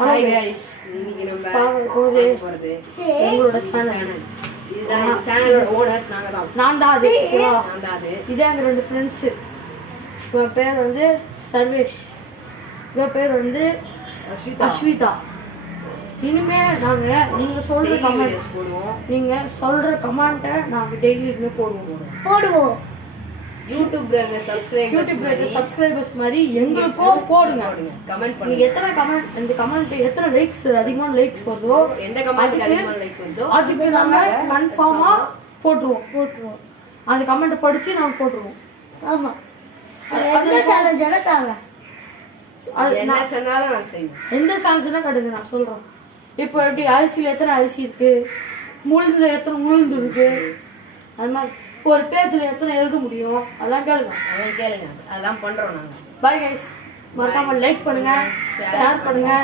Hi guys இன்னைக்கு நம்ம பார்க்க போறது எங்களோட சேனல். இதுதான் இந்த சேனலோட ஓனர்ஸ் நான் தான் அது. இதே எங்க ரெண்டு ஃப்ரெண்ட்ஸ். இவன் பேர் வந்து சர்வேஷ், இவன் பேர் வந்து அஸ்விதா. இனிமே நாங்க நீங்க சொல்ற கமெண்ட்ஸ் போடுவோம். நீங்க சொல்ற கமெண்ட்டை நாங்க டெய்லி போடுவோம். யூடியூப்ல சப்ஸ்கிரைபர்ஸ் மாதிரி எங்களுக்கும் போடுங்க. கமெண்ட் பண்ணுங்க. நீங்க எத்தனை கமெண்ட், இந்த கமெண்ட் எத்தனை லைக்ஸ், அதிகமான லைக்ஸ் வருதோ, எந்த கமெண்ட் அதிகமான லைக்ஸ் வருதோ அதுக்கு நாம கன்ஃபார்மா போட்டுருவோம். அந்த கமெண்ட் படிச்சு நாம போட்டுருவோம். ஆமா, அதுல சேலஞ்ச் எடுத்தாங்க. அது என்ன சொன்னாலும் நான் செய்வேன். எந்த சேலஞ்ச்னா கடுங்க நான் சொல்றேன். இப்போ எப்படி அரிசியில எத்தனை அரிசி இருக்கு, முழுதுல எத்தனை முழுந்து இருக்கு, அது மாதிரி ஒரு பேஜ்ல எத்தனை எழுத முடியும் அதெல்லாம் கேளுங்க. அதெல்லாம் பண்றோம் நாங்க. பை கைஸ், மறக்காம லைக் பண்ணுங்க, ஷேர் பண்ணுங்க.